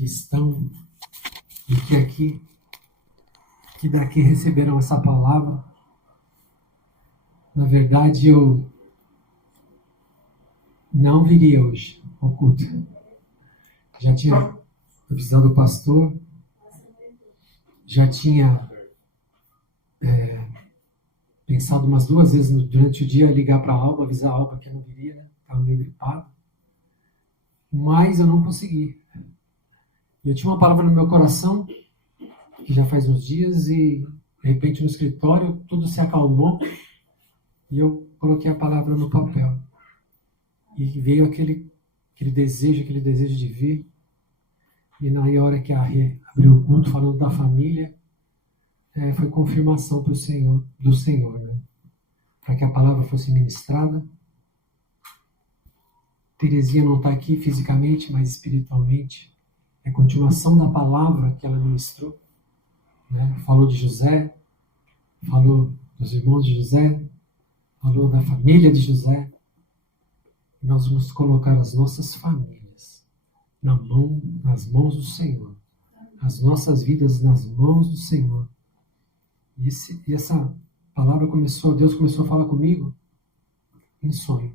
que estão e que daqui receberam essa palavra. Na verdade, eu não viria hoje ao culto. Já tinha avisado o pastor, já tinha pensado umas 2 vezes durante o dia ligar para a Alba, avisar a Alba que eu não viria, né? Estava meio gripado. Mas eu não consegui. Eu tinha uma palavra no meu coração, que já faz uns dias, e de repente no escritório tudo se acalmou, e eu coloquei a palavra no papel. E veio aquele desejo de vir. E na hora que a Rê abriu o culto falando da família, foi confirmação do Senhor, né? Para que a palavra fosse ministrada. Terezinha não está aqui fisicamente, mas espiritualmente. É a continuação da palavra que ela ministrou. Né? Falou de José, falou dos irmãos de José, falou da família de José. Nós vamos colocar as nossas famílias nas mãos do Senhor. As nossas vidas nas mãos do Senhor. E essa palavra Deus começou a falar comigo em sonho.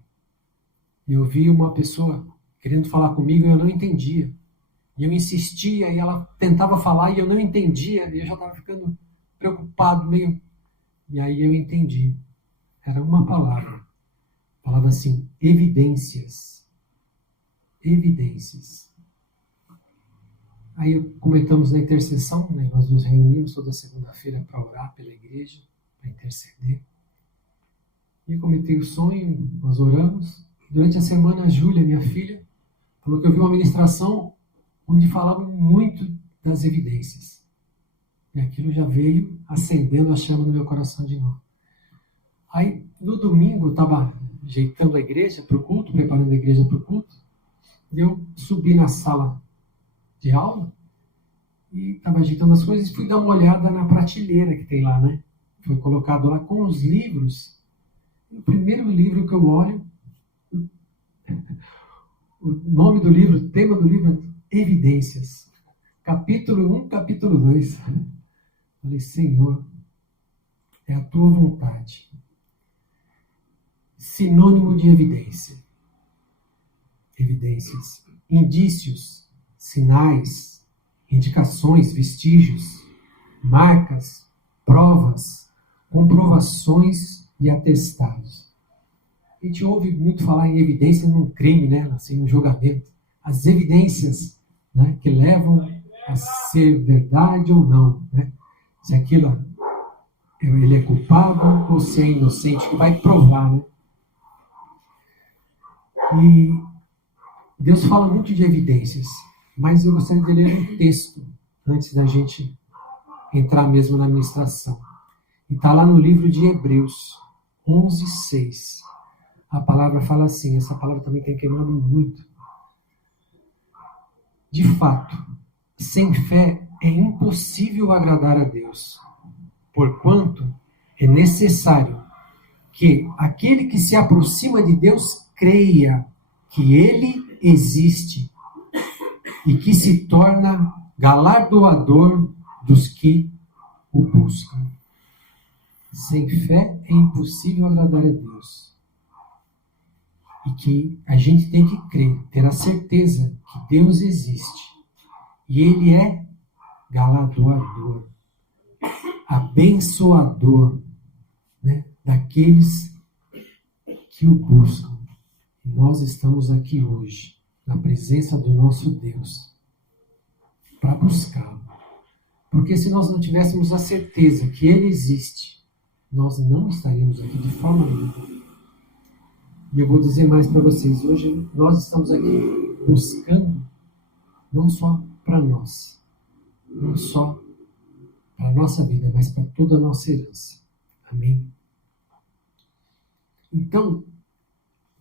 E eu vi uma pessoa querendo falar comigo e eu não entendia. E eu insistia e ela tentava falar e eu não entendia. E eu já estava ficando preocupado, meio... E aí eu entendi. Era uma palavra. Falava assim, evidências. Evidências. Aí comentamos na intercessão, né? Nós nos reunimos toda segunda-feira para orar pela igreja, para interceder. E eu comentei o sonho, nós oramos. Durante a semana, a Júlia, minha filha, falou que eu vi uma ministração onde falava muito das evidências. E aquilo já veio acendendo a chama no meu coração de novo. Aí, no domingo, eu estava ajeitando a igreja para o culto, preparando a igreja para o culto. E eu subi na sala de aula e estava ajeitando as coisas e fui dar uma olhada na prateleira que tem lá, né? Foi colocado lá com os livros. O primeiro livro que eu olho, o nome do livro, o tema do livro é Evidências. Capítulo 1, capítulo 2. Falei, Senhor, é a tua vontade. Sinônimo de evidência. Evidências. Indícios, sinais, indicações, vestígios, marcas, provas, comprovações e atestados. A gente ouve muito falar em evidência num crime, né? Assim, no julgamento. As evidências, né, que levam a ser verdade ou não, né? Se aquilo ele é culpado ou se é inocente, que vai provar, né? E Deus fala muito de evidências, mas eu gostaria de ler um texto antes da gente entrar mesmo na ministração. E está lá no livro de Hebreus 11:6. A palavra fala assim, essa palavra também tem queimado muito. De fato, sem fé é impossível agradar a Deus, porquanto é necessário que aquele que se aproxima de Deus creia que Ele existe e que se torna galardoador dos que o buscam. Sem fé é impossível agradar a Deus. E que a gente tem que crer, ter a certeza que Deus existe. E Ele é galardoador, abençoador, né, daqueles que o buscam. E nós estamos aqui hoje, na presença do nosso Deus, para buscá-lo. Porque se nós não tivéssemos a certeza que Ele existe, nós não estaríamos aqui de forma nenhuma. E eu vou dizer mais para vocês, hoje nós estamos aqui buscando, não só para nós, não só para a nossa vida, mas para toda a nossa herança. Amém? Então,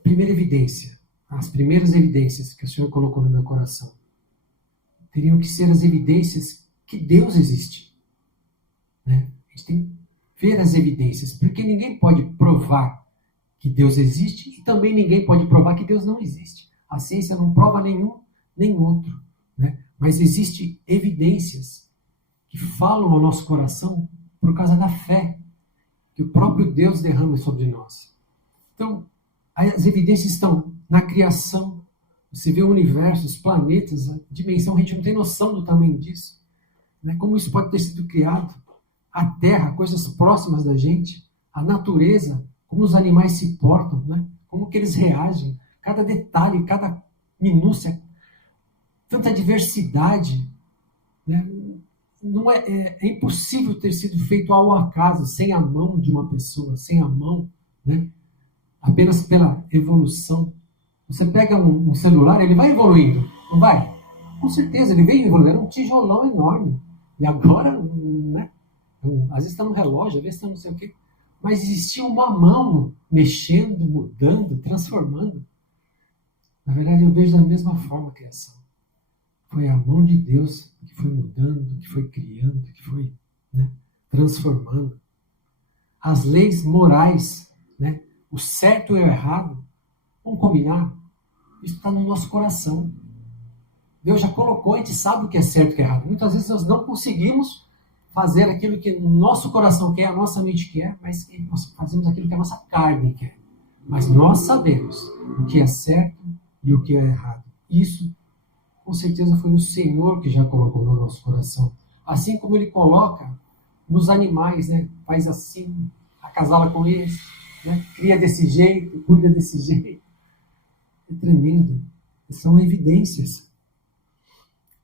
primeira evidência, as primeiras evidências que o Senhor colocou no meu coração, teriam que ser as evidências que Deus existe. Né? A gente tem que ver as evidências, porque ninguém pode provar que Deus existe e também ninguém pode provar que Deus não existe. A ciência não prova nenhum nem outro. Né? Mas existem evidências que falam ao nosso coração por causa da fé que o próprio Deus derrama sobre nós. Então, as evidências estão na criação. Você vê o universo, os planetas, a dimensão, a gente não tem noção do tamanho disso. Né? Como isso pode ter sido criado? A terra, coisas próximas da gente, a natureza, como os animais se portam, né? Como que eles reagem, cada detalhe, cada minúcia, tanta diversidade. Né? Não é impossível ter sido feito ao acaso, sem a mão de uma pessoa, sem a mão, né? Apenas pela evolução. Você pega um celular, ele vai evoluindo, não vai? Com certeza, ele veio evoluindo, era um tijolão enorme. E agora, né? Às vezes está no relógio, às vezes está não sei o quê. Mas existia uma mão mexendo, mudando, transformando. Na verdade, eu vejo da mesma forma a criação. Foi a mão de Deus que foi mudando, que foi criando, que foi, né, transformando. As leis morais, né, o certo e o errado, vamos combinar? Isso está no nosso coração. Deus já colocou, a gente sabe o que é certo e o que é errado. Muitas vezes nós não conseguimos fazer aquilo que o nosso coração quer, a nossa mente quer, mas nós fazemos aquilo que a nossa carne quer. Mas nós sabemos o que é certo e o que é errado. Isso, com certeza, foi o Senhor que já colocou no nosso coração. Assim como Ele coloca nos animais, né? Faz assim, acasala com eles, né? Cria desse jeito, cuida desse jeito. É tremendo. São evidências.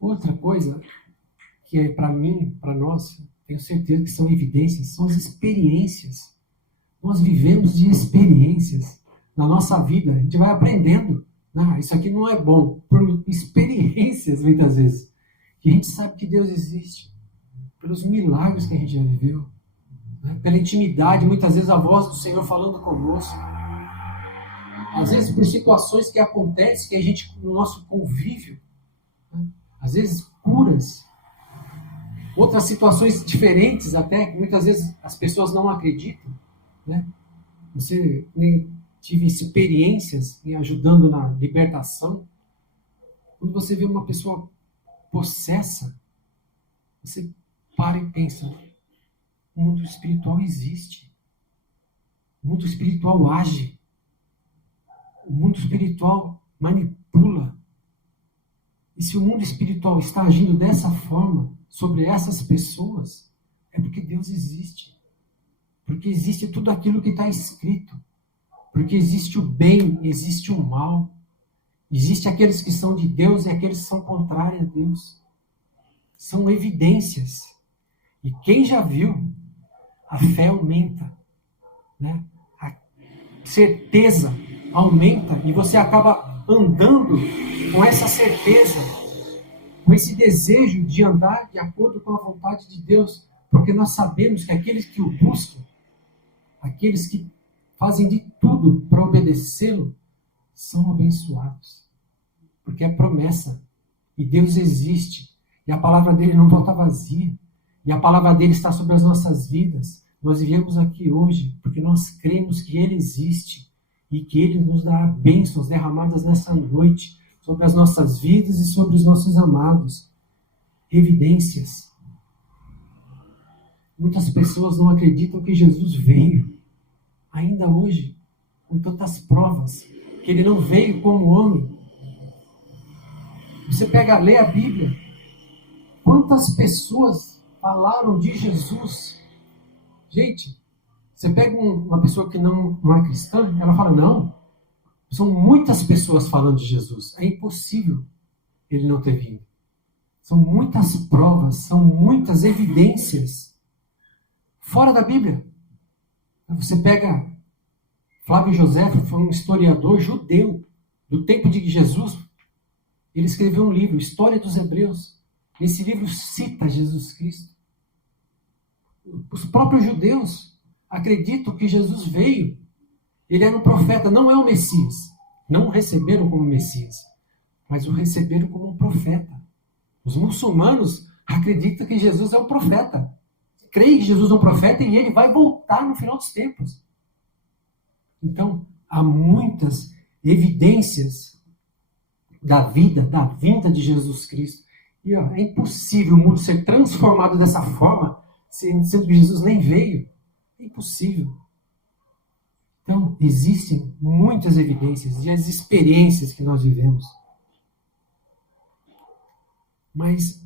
Outra coisa que é para mim, para nós, tenho certeza que são evidências, são as experiências. Nós vivemos de experiências na nossa vida. A gente vai aprendendo. Isso aqui não é bom. Por experiências, muitas vezes. Que a gente sabe que Deus existe. Pelos milagres que a gente já viveu. Né? Pela intimidade, muitas vezes a voz do Senhor falando conosco. Às vezes por situações que acontecem que a gente, no nosso convívio, né? Às vezes curas. Outras situações diferentes até, que muitas vezes as pessoas não acreditam. Né? Você tive experiências em ajudando na libertação. Quando você vê uma pessoa possessa, você para e pensa, o mundo espiritual existe. O mundo espiritual age. O mundo espiritual manipula. E se o mundo espiritual está agindo dessa forma sobre essas pessoas, é porque Deus existe. Porque existe tudo aquilo que está escrito. Porque existe o bem, existe o mal. Existe aqueles que são de Deus e aqueles que são contrários a Deus. São evidências. E quem já viu, a fé aumenta. Né? A certeza aumenta e você acaba andando com essa certeza, com esse desejo de andar de acordo com a vontade de Deus, porque nós sabemos que aqueles que o buscam, aqueles que fazem de tudo para obedecê-lo, são abençoados. Porque é promessa. E Deus existe. E a palavra dele não volta vazia. E a palavra dele está sobre as nossas vidas. Nós vivemos aqui hoje porque nós cremos que ele existe. E que ele nos dará bênçãos derramadas nessa noite sobre as nossas vidas e sobre os nossos amados. Evidências. Muitas pessoas não acreditam que Jesus veio. Ainda hoje, com tantas provas, que ele não veio como homem. Você lê a Bíblia. Quantas pessoas falaram de Jesus? Gente, você pega uma pessoa que não é cristã, ela fala, não, são muitas pessoas falando de Jesus. É impossível ele não ter vindo. São muitas provas, são muitas evidências. Fora da Bíblia. Você pega Flávio José, foi um historiador judeu do tempo de Jesus. Ele escreveu um livro, História dos Hebreus. Esse livro cita Jesus Cristo. Os próprios judeus acreditam que Jesus veio. Ele era um profeta, não é o Messias. Não o receberam como Messias, mas o receberam como um profeta. Os muçulmanos acreditam que Jesus é um profeta. Creem que Jesus é um profeta e ele vai voltar no final dos tempos. Então, há muitas evidências da vinda de Jesus Cristo. E ó, é impossível o mundo ser transformado dessa forma, sendo que Jesus nem veio. É impossível. Então, existem muitas evidências e as experiências que nós vivemos. Mas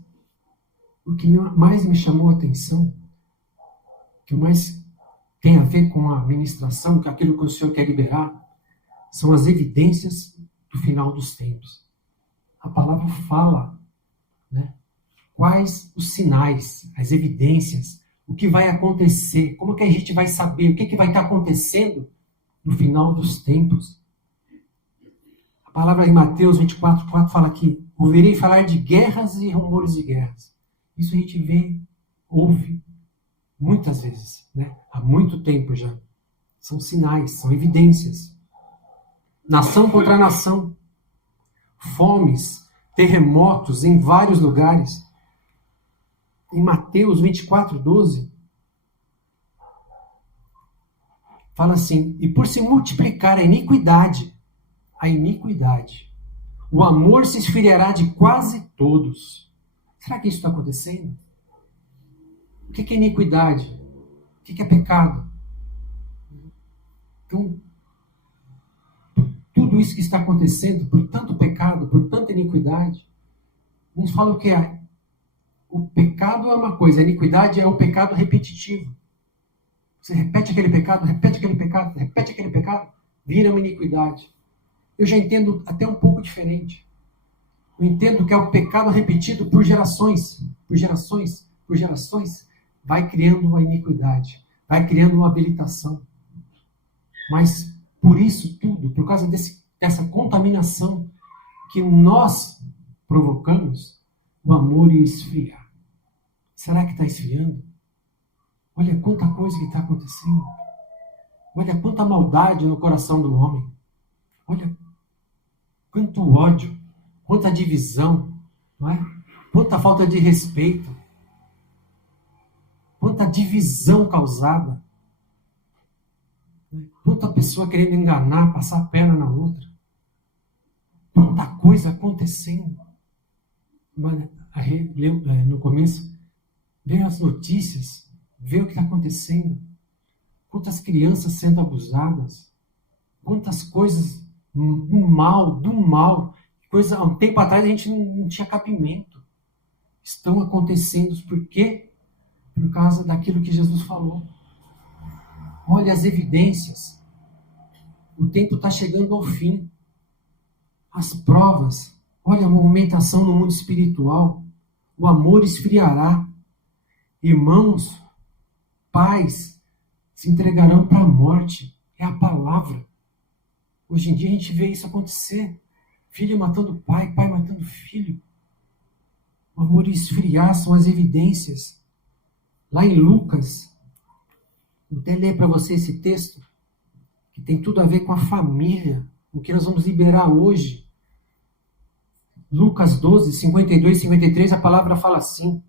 o que mais me chamou a atenção, o que mais tem a ver com a ministração, com aquilo que o Senhor quer liberar, são as evidências do final dos tempos. A palavra fala, né? Quais os sinais, as evidências, o que vai acontecer, como que a gente vai saber, o que vai estar acontecendo no final dos tempos. A palavra em Mateus 24:4 fala que ouvirei falar de guerras e rumores de guerras. Isso a gente vê, ouve muitas vezes, né? Há muito tempo já. São sinais, são evidências. Nação contra nação. Fomes, terremotos em vários lugares. Em Mateus 24:12, fala assim: e por se multiplicar a iniquidade, o amor se esfriará de quase todos. Será que isso está acontecendo? O que é iniquidade? O que é pecado? Então, tudo isso que está acontecendo, por tanto pecado, por tanta iniquidade, uns falam que o pecado é uma coisa, a iniquidade é o pecado repetitivo. Você repete aquele pecado, repete aquele pecado, repete aquele pecado, vira uma iniquidade. Eu já entendo até um pouco diferente. Eu entendo que é o pecado repetido por gerações, vai criando uma iniquidade, vai criando uma habilitação. Mas por isso tudo, por causa dessa contaminação que nós provocamos, o amor ia esfriar. Será que está esfriando? Olha quanta coisa que está acontecendo. Olha quanta maldade no coração do homem. Olha quanto ódio, quanta divisão, não é? Quanta falta de respeito, quanta divisão causada, quanta pessoa querendo enganar, passar a perna na outra, quanta coisa acontecendo. No começo, vê as notícias, vê o que está acontecendo, quantas crianças sendo abusadas, quantas coisas do mal, coisa, há um tempo atrás a gente não tinha cabimento. Estão acontecendo, por quê? Por causa daquilo que Jesus falou. Olha as evidências. O tempo está chegando ao fim. As provas. Olha a movimentação no mundo espiritual. O amor esfriará. Irmãos, pais se entregarão para a morte. É a palavra. Hoje em dia a gente vê isso acontecer. Filho matando pai, pai matando filho. O amor esfriar são as evidências. Lá em Lucas, vou até ler para você esse texto, que tem tudo a ver com a família, o que nós vamos liberar hoje. Lucas 12, 52 e 53, a palavra fala assim.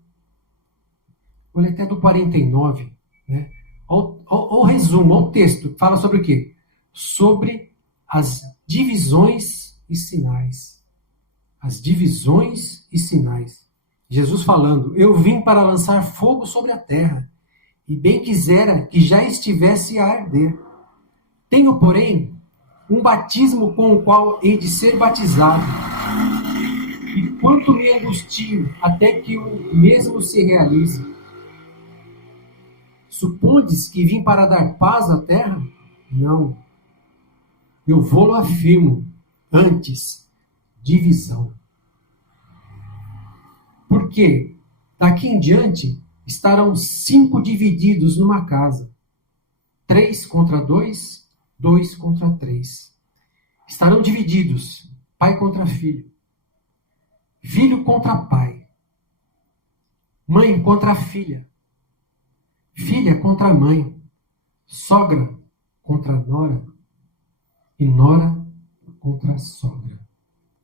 Vou ler até do 49. Né? Olha o resumo, olha o texto. Fala sobre o quê? Sobre as divisões e sinais. As divisões e sinais. Jesus falando: eu vim para lançar fogo sobre a terra, e bem quisera que já estivesse a arder. Tenho, porém, um batismo com o qual hei de ser batizado. E quanto me angustio até que o mesmo se realize. Supondes que vim para dar paz à terra? Não. Eu vou-lo afirmo, antes, divisão. Porque daqui em diante estarão 5 divididos numa casa. 3 contra 2, 2 contra 3. Estarão divididos, pai contra filho. Filho contra pai. Mãe contra filha. Filha contra mãe. Sogra contra nora. E nora contra sogra.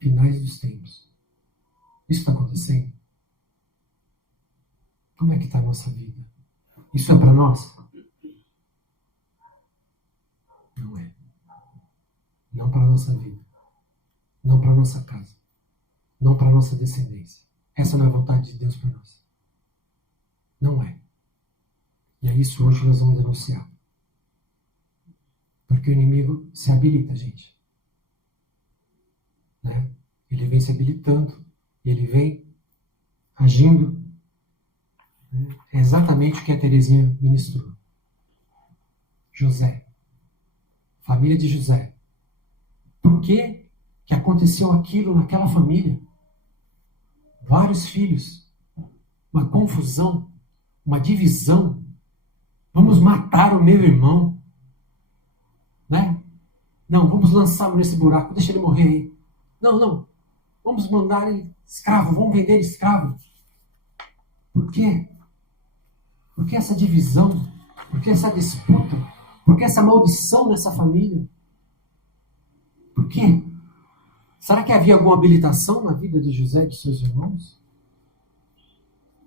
Finais dos tempos. Isso está acontecendo? Como é que está a nossa vida? Isso é para nós? Não é. Não para a nossa vida. Não para a nossa casa. Não para a nossa descendência. Essa não é a vontade de Deus para nós. Não é. E é isso hoje que nós vamos denunciar. Porque o inimigo se habilita, gente. Né? Ele vem se habilitando. Ele vem agindo. Né? É exatamente o que a Terezinha ministrou. José. Família de José. Por que aconteceu aquilo naquela família? Vários filhos. Uma confusão. Uma divisão. Vamos matar o meu irmão. Né? Não, vamos lançá-lo nesse buraco. Deixa ele morrer aí. Não. Vamos mandar ele escravo. Vamos vender ele escravo. Por quê? Por que essa divisão? Por que essa disputa? Por que essa maldição nessa família? Por quê? Será que havia alguma habilitação na vida de José e de seus irmãos?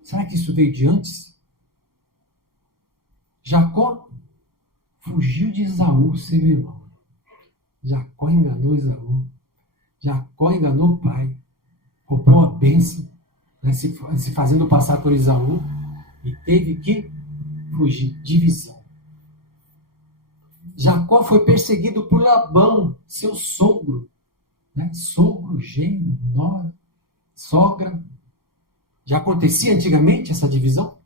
Será que isso veio de antes? Jacó fugiu de Esaú, seu irmão. Jacó enganou Esaú. Jacó enganou o pai. Roubou a bênção, né, se fazendo passar por Esaú. E teve que fugir. Divisão. Jacó foi perseguido por Labão, seu sogro. Né? Sogro, genro, nora, sogra. Já acontecia antigamente essa divisão?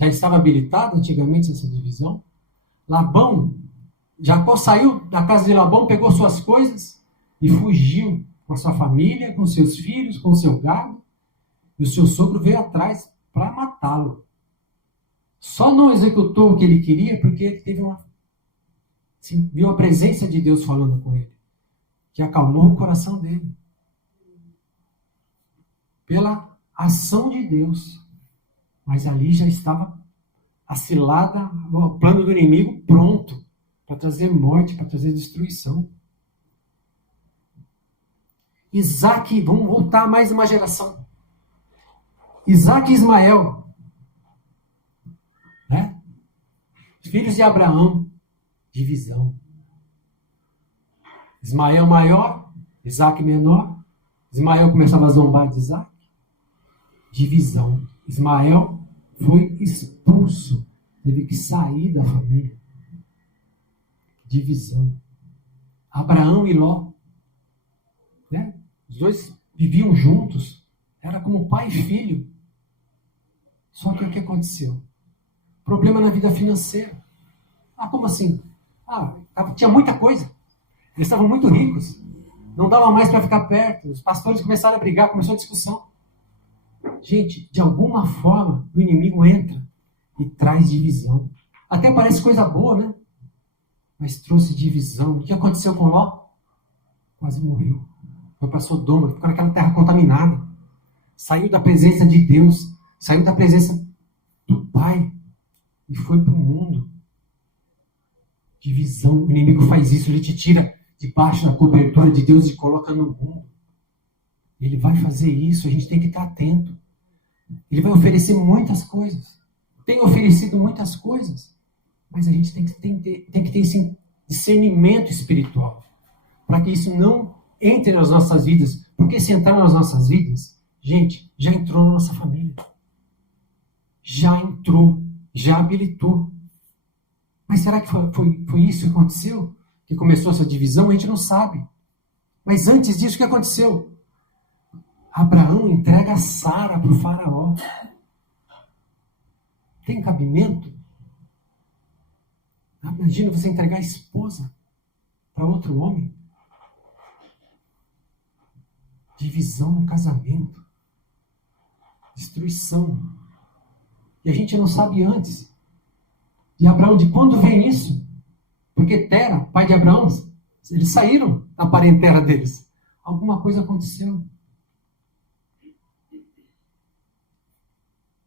Já estava habilitada antigamente essa divisão? Jacó saiu da casa de Labão, pegou suas coisas e fugiu com a sua família, com seus filhos, com seu gado. E o seu sogro veio atrás para matá-lo. Só não executou o que ele queria porque ele teve viu a presença de Deus falando com ele, que acalmou o coração dele. Pela ação de Deus. Mas ali já estava a cilada, o plano do inimigo pronto para trazer morte, para trazer destruição. Isaac, vamos voltar mais uma geração. Isaac e Ismael. Né? Filhos de Abraão. Divisão. Ismael maior, Isaac menor. Ismael começava a zombar de Isaac. Divisão. Ismael foi expulso. Teve que sair da família. Divisão. Abraão e Ló. Né? Os dois viviam juntos. Era como pai e filho. Só que o que aconteceu? Problema na vida financeira. Como assim? Tinha muita coisa. Eles estavam muito ricos. Não dava mais para ficar perto. Os pastores começaram a brigar, começou a discussão. Gente, de alguma forma, o inimigo entra e traz divisão. Até parece coisa boa, né? Mas trouxe divisão. O que aconteceu com Ló? Quase morreu. Foi para Sodoma, ficou naquela terra contaminada. Saiu da presença de Deus, saiu da presença do Pai e foi para o mundo. Divisão. O inimigo faz isso, ele te tira debaixo da cobertura de Deus e coloca no mundo. Ele vai fazer isso, a gente tem que estar atento. Ele vai oferecer muitas coisas. Tem oferecido muitas coisas, mas a gente tem que ter esse discernimento espiritual para que isso não entre nas nossas vidas. Porque se entrar nas nossas vidas, gente, já entrou na nossa família. Já entrou, já habilitou. Mas será que foi isso que aconteceu? Que começou essa divisão? A gente não sabe. Mas antes disso, o que aconteceu? Abraão entrega Sara para o faraó. Tem cabimento? Imagina você entregar a esposa para outro homem. Divisão no casamento. Destruição. E a gente não sabe antes. De Abraão, de quando vem isso? Porque Tera, pai de Abraão, eles saíram da parentela deles. Alguma coisa aconteceu.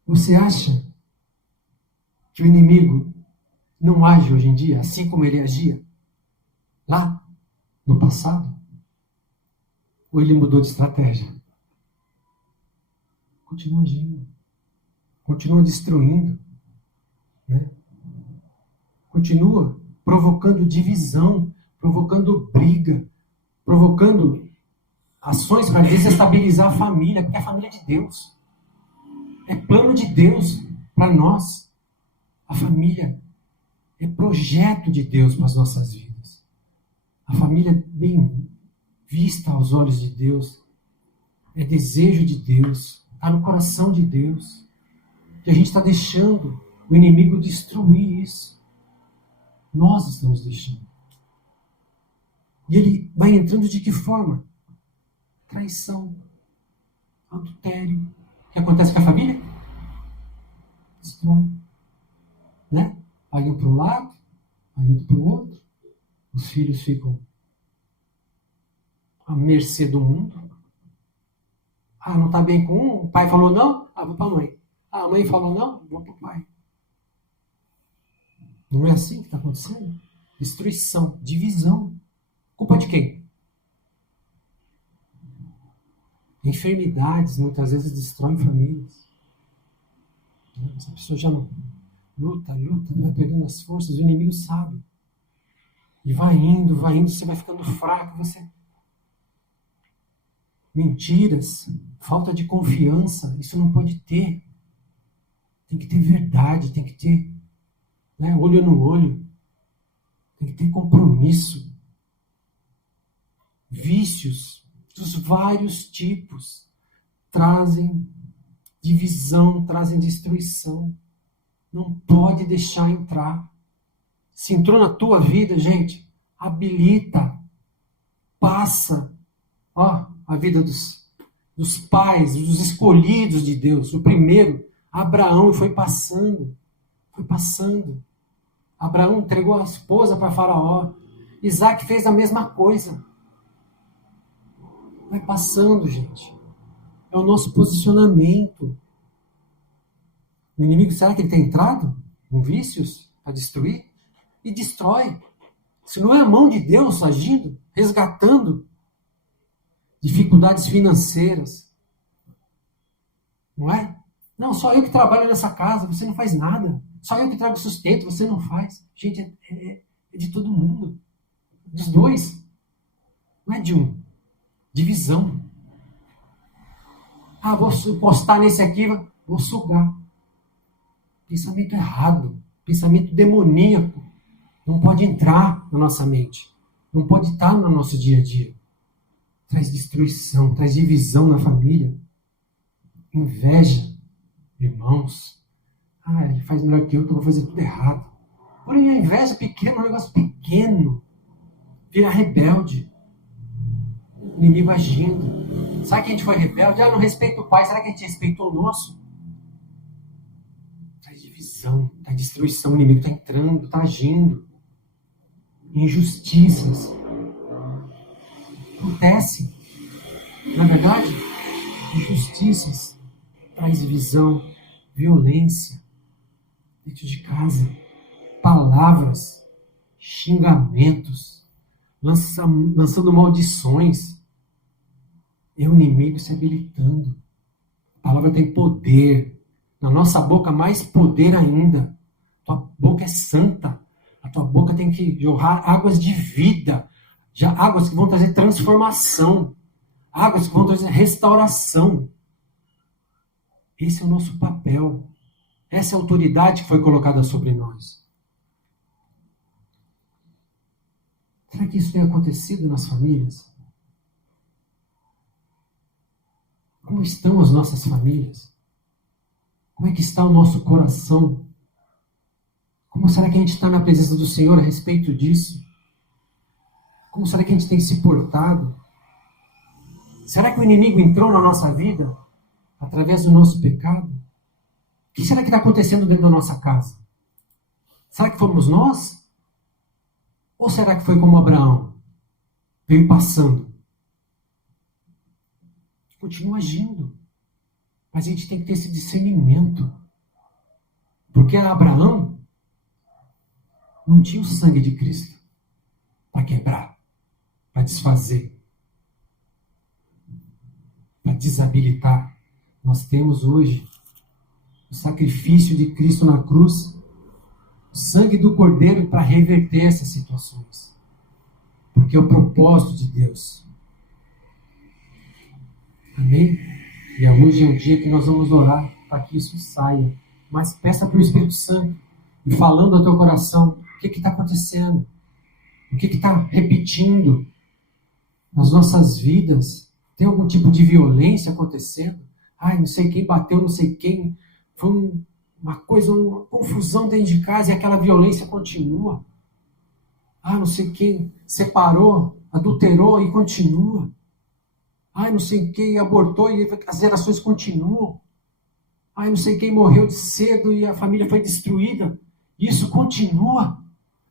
Você acha que o inimigo não age hoje em dia assim como ele agia lá no passado? Ou ele mudou de estratégia? Continua agindo. Continua destruindo. Né? Continua provocando divisão, provocando briga, provocando ações para desestabilizar a família, porque a família é de Deus. É plano de Deus para nós. A família é projeto de Deus para as nossas vidas. A família é bem vista aos olhos de Deus. É desejo de Deus. Está no coração de Deus. E a gente está deixando o inimigo destruir isso. Nós estamos deixando. E ele vai entrando de que forma? Traição, adultério. O que acontece com a família? Destrói. Né? Vai um para um lado, vai outro para o outro. Os filhos ficam à mercê do mundo. Ah, não está bem com um? O pai falou não? Ah, vou para a mãe. Ah, a mãe falou não? Vou para o pai. Não é assim que está acontecendo? Destruição, divisão. Culpa de quem? Enfermidades muitas vezes destroem famílias. Essa pessoa já não luta, vai perdendo as forças, o inimigo sabe. E vai indo, você vai ficando fraco, você... Mentiras, falta de confiança, isso não pode ter. Tem que ter verdade, tem que ter, né, olho no olho. Tem que ter compromisso. Vícios dos vários tipos trazem divisão, trazem destruição. Não pode deixar entrar. Se entrou na tua vida, gente, habilita, passa. Ó, a vida dos pais, dos escolhidos de Deus. O primeiro, Abraão, foi passando. Abraão entregou a esposa para Faraó. Isaac fez a mesma coisa. Vai passando, gente. É o nosso posicionamento. O inimigo, será que ele tem entrado com vícios para destruir? E destrói. Se não é a mão de Deus agindo, resgatando dificuldades financeiras. Não é? Não, só eu que trabalho nessa casa, você não faz nada. Só eu que trago sustento, você não faz. Gente, é de todo mundo. Dos dois. Não é de um. Divisão. Ah, vou postar nesse aqui, vou sugar. Pensamento errado. Pensamento demoníaco. Não pode entrar na nossa mente. Não pode estar no nosso dia a dia. Traz destruição, traz divisão na família. Inveja. Irmãos. Ah, ele faz melhor que eu vou fazer tudo errado. Porém, a inveja pequena é um negócio pequeno. Vira rebelde. O inimigo agindo. Sabe que a gente foi rebelde? Ah, não respeita o pai. Será que a gente respeitou o nosso? Traz divisão, traz destruição. O inimigo está entrando, está agindo. Injustiças. Acontece. Na verdade, injustiças traz divisão, violência dentro de casa, palavras, xingamentos, lançando maldições. É o inimigo se habilitando. A palavra tem poder. Na nossa boca, mais poder ainda. Tua boca é santa. A tua boca tem que jorrar águas de vida. Águas que vão trazer transformação. Águas que vão trazer restauração. Esse é o nosso papel. Essa é a autoridade que foi colocada sobre nós. Será que isso tem acontecido nas famílias? Como estão as nossas famílias? Como é que está o nosso coração? Como será que a gente está na presença do Senhor a respeito disso? Como será que a gente tem se portado? Será que o inimigo entrou na nossa vida através do nosso pecado? O que será que está acontecendo dentro da nossa casa? Será que fomos nós? Ou será que foi como Abraão? Veio passando. Continua agindo. Mas a gente tem que ter esse discernimento. Porque Abraão não tinha o sangue de Cristo para quebrar, para desfazer, para desabilitar. Nós temos hoje o sacrifício de Cristo na cruz, o sangue do Cordeiro para reverter essas situações. Porque é o propósito de Deus. Amém? E hoje é um dia que nós vamos orar para que isso saia. Mas peça para o Espírito Santo, e falando ao teu coração, o que está acontecendo? O que está repetindo nas nossas vidas? Tem algum tipo de violência acontecendo? Ai, não sei quem bateu, não sei quem. Foi uma coisa, uma confusão dentro de casa e aquela violência continua. Ah, não sei quem separou, adulterou e continua. Ai, não sei quem abortou e as gerações continuam. Ai, não sei quem morreu de cedo e a família foi destruída. Isso continua.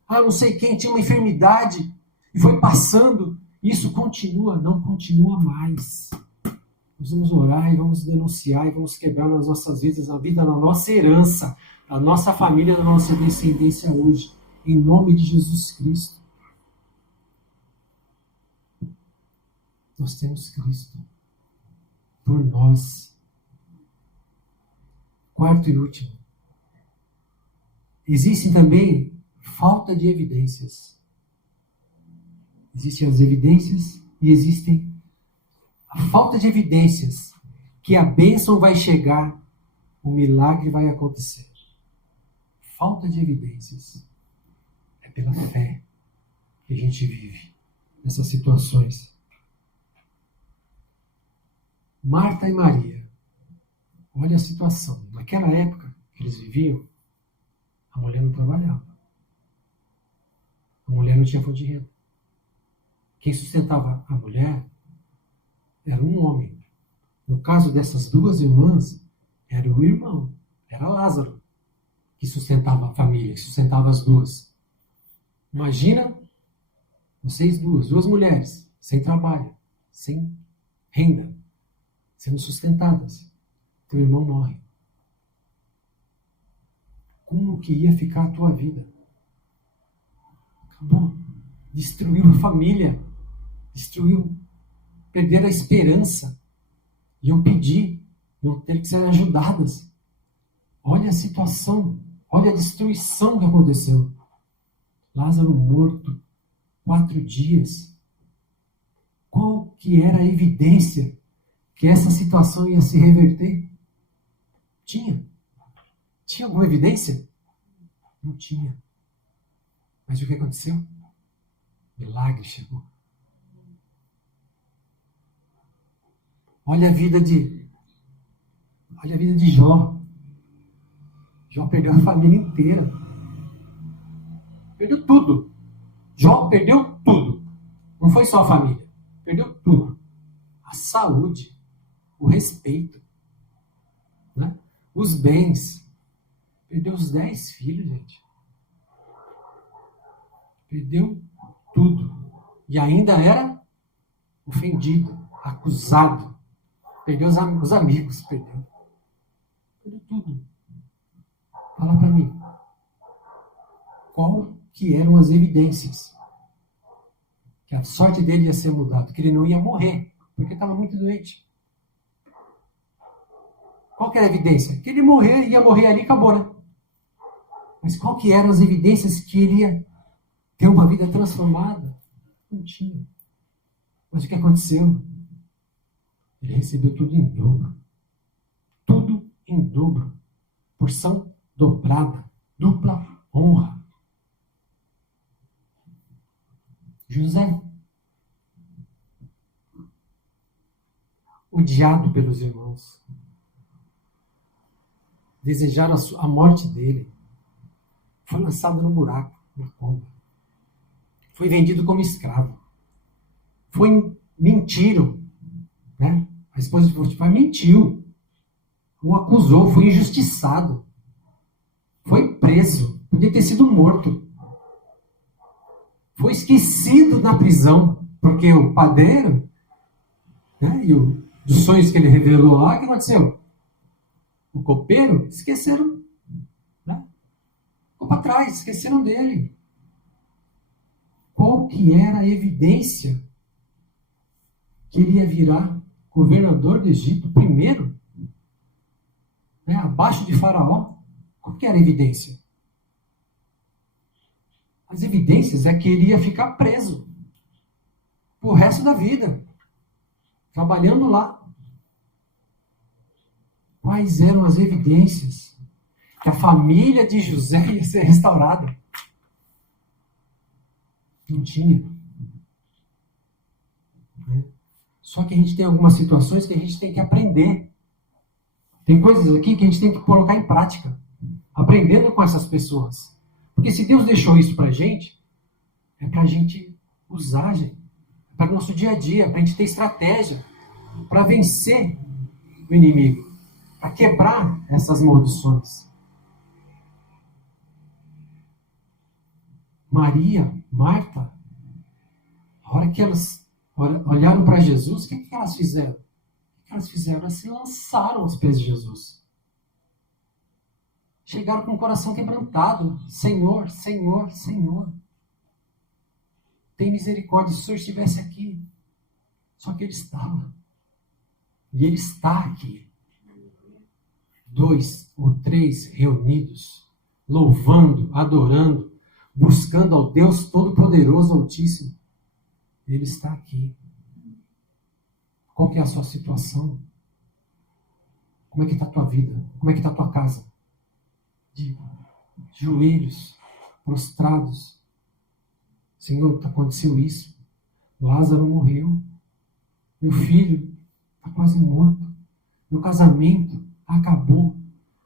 Ah, não sei quem tinha uma enfermidade e foi passando. Isso continua. Não continua mais. Nós vamos orar e vamos denunciar e vamos quebrar nas nossas vidas, na vida, na nossa herança, na nossa família, na nossa descendência hoje. Em nome de Jesus Cristo. Nós temos Cristo por nós. Quarto e último. Existem também falta de evidências. Existem as evidências e existem a falta de evidências que a bênção vai chegar, o milagre vai acontecer. Falta de evidências. É pela fé que a gente vive nessas situações. Marta e Maria. Olha a situação. Naquela época que eles viviam, a mulher não trabalhava. A mulher não tinha fonte de renda. Quem sustentava a mulher era um homem. No caso dessas duas irmãs, era o irmão, era Lázaro, que sustentava a família, que sustentava as duas. Imagina vocês duas mulheres, sem trabalho, sem renda, sendo sustentadas. Teu irmão morre. Como que ia ficar a tua vida? Acabou. Destruiu a família. Destruiu. Perderam a esperança. Iam pedir. Iam ter que ser ajudadas. Olha a situação. Olha a destruição que aconteceu. Lázaro morto. 4 dias. Qual que era a evidência que essa situação ia se reverter? Tinha. Tinha alguma evidência? Não tinha. Mas o que aconteceu? Milagre chegou. Olha a vida de Jó. Jó perdeu a família inteira. Perdeu tudo. Jó perdeu tudo. Não foi só a família. Perdeu tudo. A saúde, o respeito, né? Os bens. Perdeu os 10 filhos, gente. Perdeu tudo. E ainda era ofendido, acusado. Perdeu os amigos, perdeu. Perdeu tudo. Fala para mim. Qual que eram as evidências? Que a sorte dele ia ser mudada, que ele não ia morrer, porque estava muito doente. Qual que era a evidência? Que ele ia morrer ali e acabou, né? Mas qual que eram as evidências que ele ia ter uma vida transformada? Não tinha. Mas o que aconteceu? Ele recebeu tudo em dobro. Tudo em dobro. Porção dobrada. Dupla honra. José. Odiado pelos irmãos. Desejaram a morte dele. Foi lançado no buraco, na cova. Foi vendido como escravo. Mentiram. Né? A esposa de Potifar mentiu. O acusou, foi injustiçado. Foi preso. Podia ter sido morto. Foi esquecido na prisão. Porque o padeiro, né, e dos sonhos que ele revelou lá, o que aconteceu? O copeiro, esqueceram. Né? Ficou para trás, esqueceram dele. Qual que era a evidência que ele ia virar governador do Egito primeiro? Né? Abaixo de Faraó. Qual que era a evidência? As evidências é que ele ia ficar preso o resto da vida, trabalhando lá. Quais eram as evidências que a família de José ia ser restaurada? Não tinha. Só que a gente tem algumas situações que a gente tem que aprender. Tem coisas aqui que a gente tem que colocar em prática, aprendendo com essas pessoas. Porque se Deus deixou isso pra gente, é pra gente usar, gente. É para o nosso dia a dia, pra gente ter estratégia, para vencer o inimigo, para quebrar essas maldições. Maria, Marta, a hora que elas olharam para Jesus, o que elas fizeram? O que elas fizeram? Elas se lançaram aos pés de Jesus. Chegaram com o coração quebrantado. Senhor, Senhor, Senhor. Tem misericórdia, se o Senhor estivesse aqui. Só que Ele estava. E Ele está aqui. 2 ou 3 reunidos, louvando, adorando, buscando ao Deus Todo-Poderoso, Altíssimo. Ele está aqui. Qual que é a sua situação? Como é que está a tua vida? Como é que está a tua casa? De joelhos, prostrados. Senhor, aconteceu isso. Lázaro morreu. Meu filho está quase morto. Meu casamento acabou.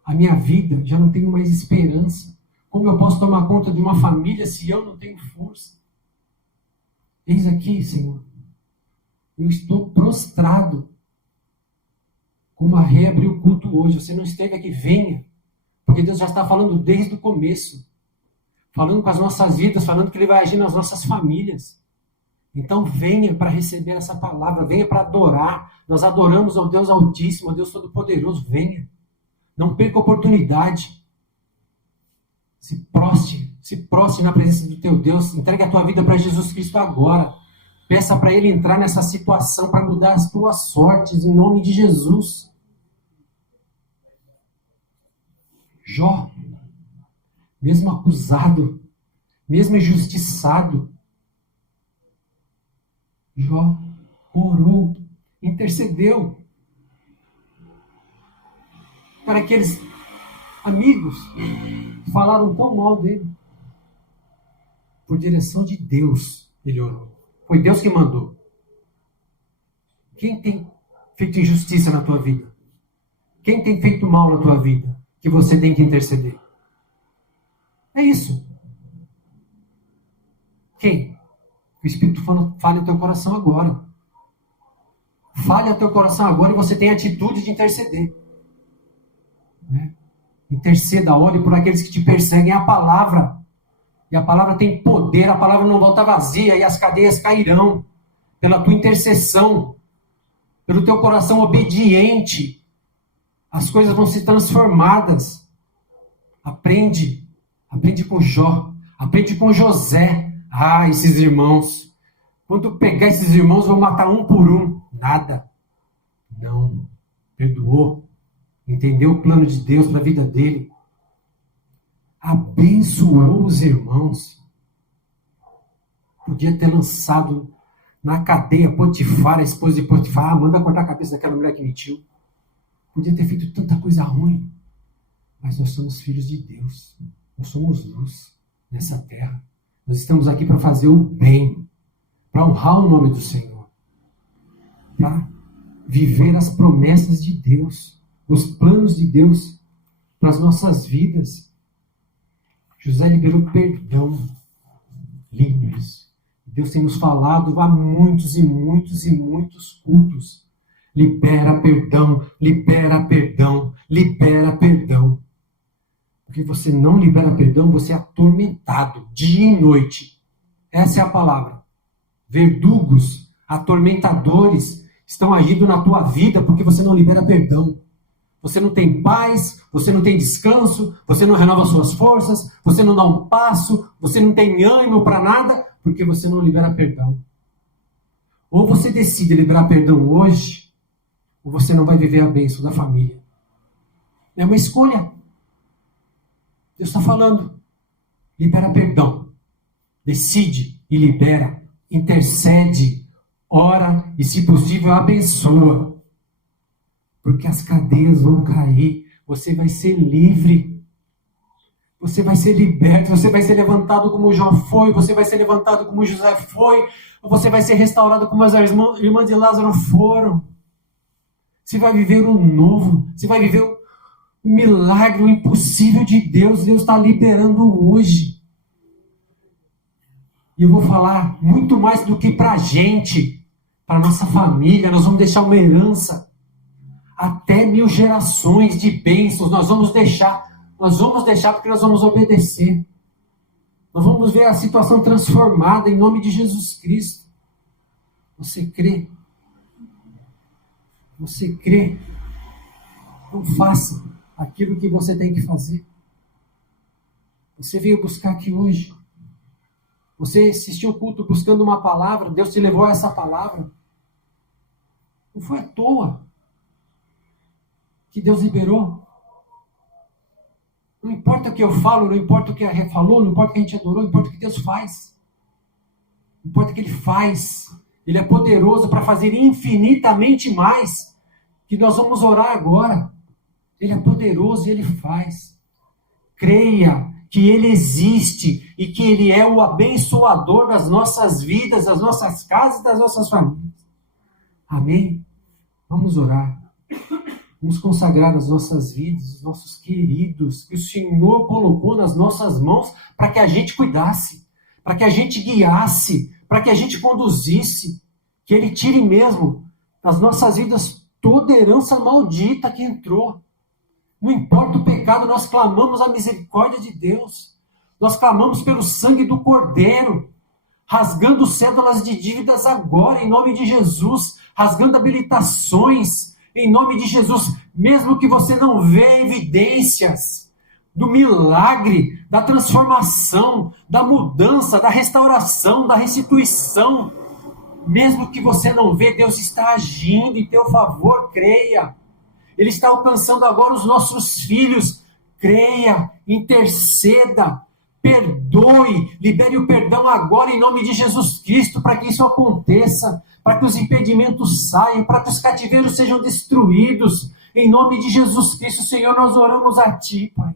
A minha vida já não tenho mais esperança. Como eu posso tomar conta de uma família se eu não tenho força? Eis aqui, Senhor. Eu estou prostrado. Como a Rê abriu o culto hoje. Você não esteve aqui, venha. Porque Deus já está falando desde o começo. Falando com as nossas vidas, falando que Ele vai agir nas nossas famílias. Então venha para receber essa palavra, venha para adorar. Nós adoramos ao Deus Altíssimo, ao Deus Todo-Poderoso. Venha. Não perca a oportunidade. Se proste na presença do teu Deus. Entregue a tua vida para Jesus Cristo agora. Peça para Ele entrar nessa situação, para mudar as tuas sortes, em nome de Jesus. Jó, mesmo acusado, mesmo injustiçado, Jó orou, intercedeu para aqueles amigos que falaram tão mal dele. Por direção de Deus, ele orou. Foi Deus que mandou. Quem tem feito injustiça na tua vida? Quem tem feito mal na tua vida? Que você tem que interceder? É isso. Quem? O Espírito fale ao teu coração agora. Fale ao teu coração agora e você tem a atitude de interceder. Né? Interceda, ore por aqueles que te perseguem. É a palavra. E a palavra tem poder, a palavra não volta vazia e as cadeias cairão pela tua intercessão, pelo teu coração obediente. As coisas vão ser transformadas. Aprende com Jó, aprende com José. Ah, esses irmãos, quando eu pegar esses irmãos, vou matar um por um. Nada. Não. Perdoou. Entendeu o plano de Deus para a vida dele. Abençoou os irmãos. Podia ter lançado na cadeia Potifar, a esposa de Potifar. Ah, manda cortar a cabeça daquela mulher que mentiu. Podia ter feito tanta coisa ruim. Mas nós somos filhos de Deus. Nós somos luz nessa terra. Nós estamos aqui para fazer o bem. Para honrar o nome do Senhor. Para viver as promessas de Deus. Os planos de Deus para as nossas vidas. José liberou perdão. Lindo isso. Deus tem nos falado há muitos e muitos e muitos cultos. Libera perdão, libera perdão, libera perdão. Porque você não libera perdão, você é atormentado dia e noite. Essa é a palavra. Verdugos, atormentadores estão agindo na tua vida porque você não libera perdão. Você não tem paz, você não tem descanso, você não renova suas forças, você não dá um passo, você não tem ânimo para nada, porque você não libera perdão. Ou você decide liberar perdão hoje, ou você não vai viver a bênção da família. É uma escolha. Deus está falando. Libera perdão. Decide e libera. Intercede. Ora e, se possível, abençoa. porque as cadeias vão cair, você vai ser livre, você vai ser liberto, você vai ser levantado como Jó foi, você vai ser levantado como José foi, você vai ser restaurado como as irmãs de Lázaro foram. Você vai viver o novo, você vai viver o milagre, o impossível de Deus. Deus está liberando hoje. E eu vou falar muito mais do que para a gente, para a nossa família. Nós vamos deixar uma herança, até 1000 gerações de bênçãos. Nós vamos deixar porque nós vamos obedecer. Nós vamos ver a situação transformada em nome de Jesus Cristo. Você crê? Você crê? Então faça aquilo que você tem que fazer. Você veio buscar aqui hoje. Você assistiu o culto buscando uma palavra. Deus te levou a essa palavra. Não foi à toa que Deus liberou. Não importa o que eu falo, não importa o que a Rê falou, não importa o que a gente adorou, não importa o que Deus faz. Não importa o que Ele faz. Ele é poderoso para fazer infinitamente mais que nós vamos orar agora. Ele é poderoso e Ele faz. Creia que Ele existe e que Ele é o abençoador das nossas vidas, das nossas casas, das nossas famílias. Amém? Vamos orar. Vamos consagrar as nossas vidas, os nossos queridos, que o Senhor colocou nas nossas mãos para que a gente cuidasse, para que a gente guiasse, para que a gente conduzisse, que Ele tire mesmo das nossas vidas toda herança maldita que entrou. Não importa o pecado, nós clamamos a misericórdia de Deus. Nós clamamos pelo sangue do Cordeiro, rasgando cédulas de dívidas agora, em nome de Jesus, rasgando habilitações, em nome de Jesus, mesmo que você não vê evidências do milagre, da transformação, da mudança, da restauração, da restituição, mesmo que você não vê, Deus está agindo em teu favor, creia. Ele está alcançando agora os nossos filhos, creia, interceda, perdoe, libere o perdão agora em nome de Jesus Cristo, para que isso aconteça, para que os impedimentos saiam, para que os cativeiros sejam destruídos, em nome de Jesus Cristo. Senhor, nós oramos a Ti, Pai.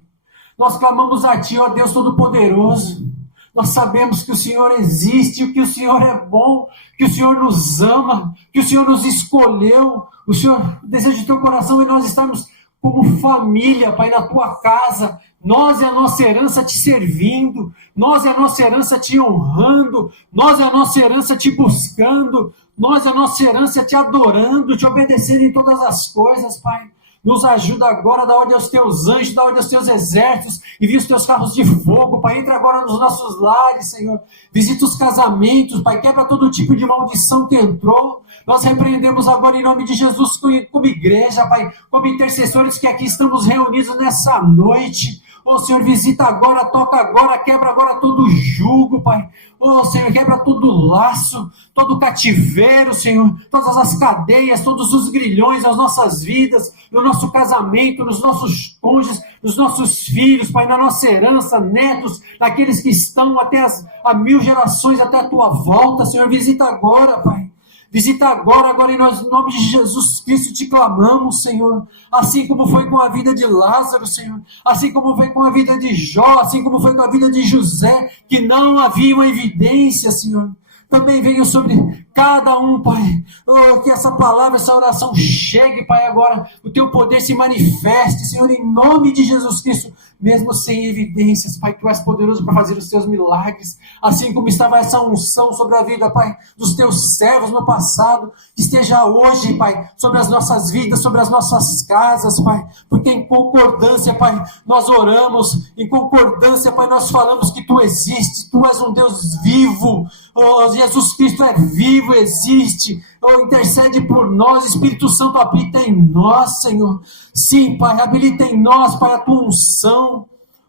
Nós clamamos a Ti, ó Deus Todo-Poderoso. Nós sabemos que o Senhor existe, que o Senhor é bom, que o Senhor nos ama, que o Senhor nos escolheu. O Senhor deseja o Teu coração e nós estamos como família, Pai, na Tua casa. Nós é a nossa herança Te servindo, nós é a nossa herança Te honrando, nós é a nossa herança Te buscando, nós é a nossa herança Te adorando, Te obedecendo em todas as coisas, Pai. Nos ajuda agora, dá ordem aos Teus anjos, dá ordem aos Teus exércitos, envia os Teus carros de fogo, Pai, entra agora nos nossos lares, Senhor, visita os casamentos, Pai, quebra todo tipo de maldição que entrou. Nós repreendemos agora em nome de Jesus como igreja, Pai, como intercessores que aqui estamos reunidos nessa noite. Ô Senhor, visita agora, toca agora, quebra agora todo jugo, Pai. Ô Senhor, quebra todo laço, todo cativeiro, Senhor, todas as cadeias, todos os grilhões das nossas vidas, no nosso casamento, nos nossos cônjuges, nos nossos filhos, Pai, na nossa herança, netos, naqueles que estão até a 1000 gerações, até a Tua volta, Senhor, visita agora, Pai. Visita agora em nome de Jesus Cristo te clamamos, Senhor. Assim como foi com a vida de Lázaro, Senhor. Assim como foi com a vida de Jó, assim como foi com a vida de José, que não haviam evidência, Senhor. Também venha sobre cada um, Pai. Oh, que essa palavra, essa oração chegue, Pai, agora. O Teu poder se manifeste, Senhor, em nome de Jesus Cristo. Mesmo sem evidências, Pai, Tu és poderoso para fazer os Teus milagres. Assim como estava essa unção sobre a vida, Pai, dos Teus servos no passado, que esteja hoje, Pai, sobre as nossas vidas, sobre as nossas casas, Pai. Porque em concordância, Pai, nós oramos. Em concordância, Pai, nós falamos que Tu existes. Tu és um Deus vivo. Oh, Jesus Cristo é vivo, existe. Oh, intercede por nós. Espírito Santo habita em nós, Senhor. Sim, Pai, habilita em nós, Pai, a Tua unção.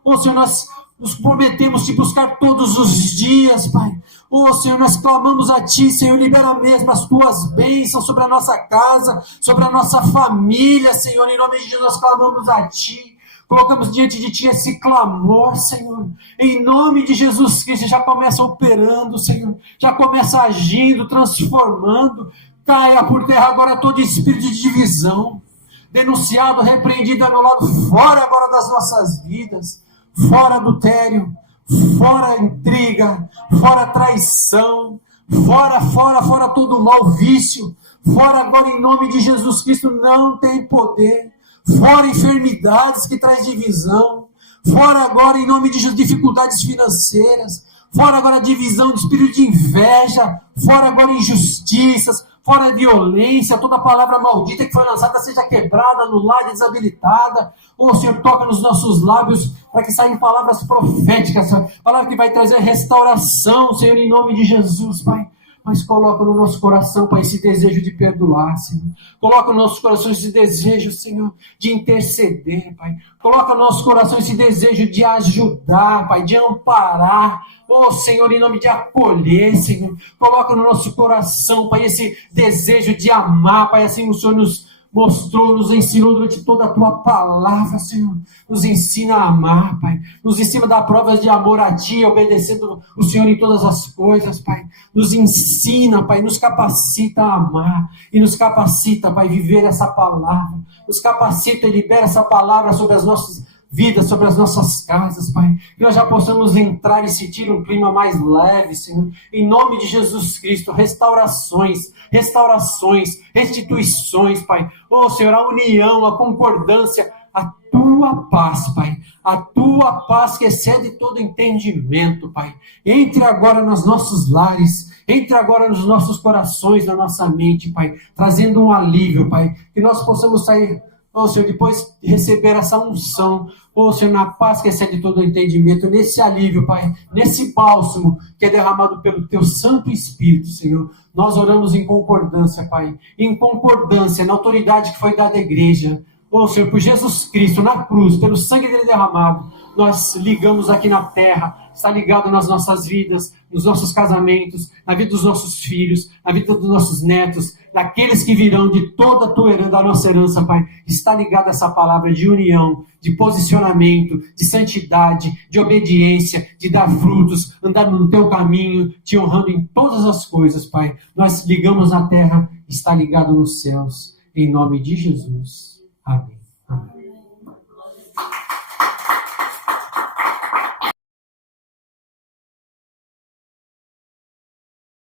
Oh, Senhor, nós nos prometemos Te buscar todos os dias, Pai. Oh, Senhor, nós clamamos a Ti, Senhor, libera mesmo as Tuas bênçãos sobre a nossa casa, sobre a nossa família, Senhor. Em nome de Jesus, nós clamamos a Ti. Colocamos diante de Ti esse clamor, Senhor. Em nome de Jesus Cristo, já começa operando, Senhor. Já começa agindo, transformando. Caia por terra agora todo espírito de divisão. denunciado, repreendido, anulado, fora agora das nossas vidas, fora adultério, fora intriga, fora traição, fora todo mal, vício, fora agora em nome de Jesus Cristo, não tem poder, fora enfermidades que traz divisão, fora agora em nome de Jesus dificuldades financeiras, fora agora divisão, de espírito de inveja, fora agora injustiças, fora violência, toda palavra maldita que foi lançada seja quebrada, anulada, desabilitada. Senhor, toca nos nossos lábios para que saiam palavras proféticas, palavra que vai trazer restauração, Senhor, em nome de Jesus, Pai. Mas coloca no nosso coração, Pai, esse desejo de perdoar, Senhor. Coloca no nosso coração esse desejo, Senhor, de interceder, Pai. Coloca no nosso coração esse desejo de ajudar, Pai, de amparar. Senhor, em nome de acolher, Senhor. Coloca no nosso coração, Pai, esse desejo de amar, Pai, assim o Senhor nos mostrou, nos ensinou durante toda a Tua palavra, Senhor. Nos ensina a amar, Pai. Nos ensina a dar provas de amor a Ti, obedecendo o Senhor em todas as coisas, Pai. Nos ensina, Pai, nos capacita a amar. E nos capacita, Pai, viver essa palavra. Nos capacita e libera essa palavra sobre as nossas vidas, sobre as nossas casas, Pai. Que nós já possamos entrar e sentir um clima mais leve, Senhor. Em nome de Jesus Cristo, restaurações, restituições, Pai. Senhor, a união, a concordância, a Tua paz, Pai. A Tua paz que excede todo entendimento, Pai. Entre agora nos nossos lares, entre agora nos nossos corações, na nossa mente, Pai. Trazendo um alívio, Pai. Que nós possamos sair, Senhor, depois de receber essa unção, Senhor, na paz que excede todo o entendimento, nesse alívio, Pai, nesse bálsamo que é derramado pelo Teu Santo Espírito, Senhor. Nós oramos em concordância, Pai, em concordância, na autoridade que foi dada à igreja. Senhor, por Jesus Cristo, na cruz, pelo sangue dele derramado, nós ligamos aqui na terra, está ligado nas nossas vidas, nos nossos casamentos, na vida dos nossos filhos, na vida dos nossos netos, daqueles que virão, de toda a tua herança, da nossa herança, Pai. Está ligada essa palavra de união, de posicionamento, de santidade, de obediência, de dar frutos, andar no teu caminho, te honrando em todas as coisas, Pai. Nós ligamos na terra, está ligado nos céus, em nome de Jesus. Amém.